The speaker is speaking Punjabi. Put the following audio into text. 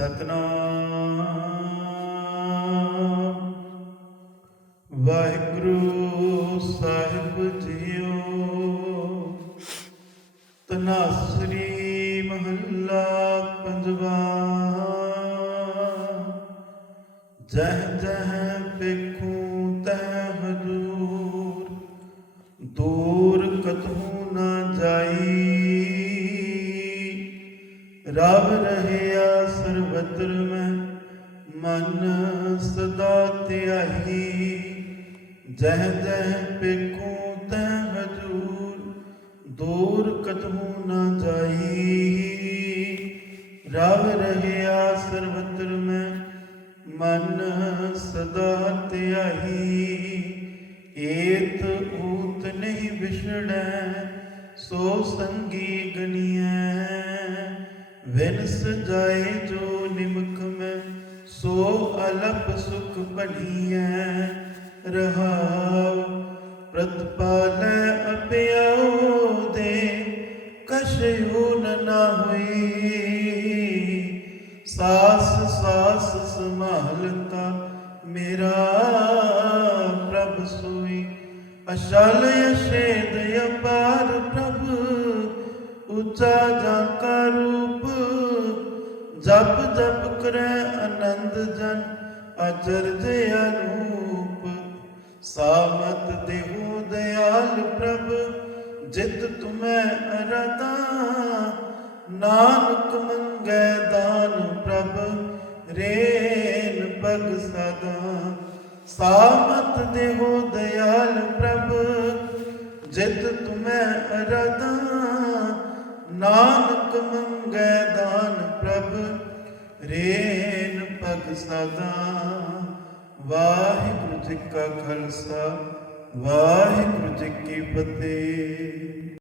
ਸਤਨਾਮ। ਵਾਹਿਗੁਰੂ ਸਾਹਿਬ ਜੀਓ। ਤਨਾਸਰੀ ਮਹੱਲਾ ਪੰਜਵਾ। ਜਹ ਜਹ ਵੇਖੂ ਰਵ ਰਹਿਆ ਸਰਬਤਰ ਮੈਂ, ਮਨ ਸਦਾ ਧਿਆਈ। ਜਹ ਜਹ ਪੇਕੂ ਤਹ ਹਜੂਰ ਦੂਰ ਕਤਹੂ ਨਾ ਜਾਈ। ਰਵ ਰਹਿਆ ਸਰਬਤਰ ਮੈਂ, ਮਨ ਸਦਾ ਧਿਆਈ। ਏਤ ਊਤ ਨਹੀਂ ਵਿਛੜੈ, ਸੋ ਸੰਗੀ ਗਨੀ ਵਿਨਸ ਜਾਏ ਜੋ ਨਿਮਕ ਮੈਂ, ਸੋ ਅਲਪ ਸੁਖ ਬਣੀਐ। ਰਹਾਉ, ਪ੍ਰਤਪਾਲੈ ਅਪਿਆਉ ਦੇ ਕਛਿਉ ਨਾ ਹੋਈ ਸਾਸ ਸਾਸ ਸੰਭਾਲਤਾ ਮੇਰਾ, ਪ੍ਰਭ ਸੋਈ। ਅਸ਼ਲ ਅਸ਼ੇਦ ਅਪਾਰ ਪ੍ਰਭ, ਉੱਚਾ ਜਾਂ ਜਪ ਜਪ ਕਰੈ ਆਨੰਦ ਜਨ ਅਚਰਜ ਅਨੂਪ। ਸਾਮਤ ਦੇਹੋ ਦਿਆਲ ਪ੍ਰਭ, ਜਿਤ ਤੁਮੈ ਅਰਦਾ। ਨਾਨਕ ਮੰਗੈ ਦਾਨ ਪ੍ਰਭ, ਰੇਨ ਪਗ ਸਦਾ। ਸਾਮਤ ਦੇਹੋ ਦਿਆਲ ਪ੍ਰਭ, ਜਿਤ ਤੁਮੈ ਅਰਦਾ। ਨਾਨਕ ਮੰਗੈ ਪ੍ਰਭ ਰੇਨ ਸਦਾ। ਵਾਹਿਗੁਰੂ ਜੀ ਕਾ ਖਾਲਸਾ ਵਾਹਿਗੁਰੂ ਜੀ ਕੀ ਫਤਿਹ।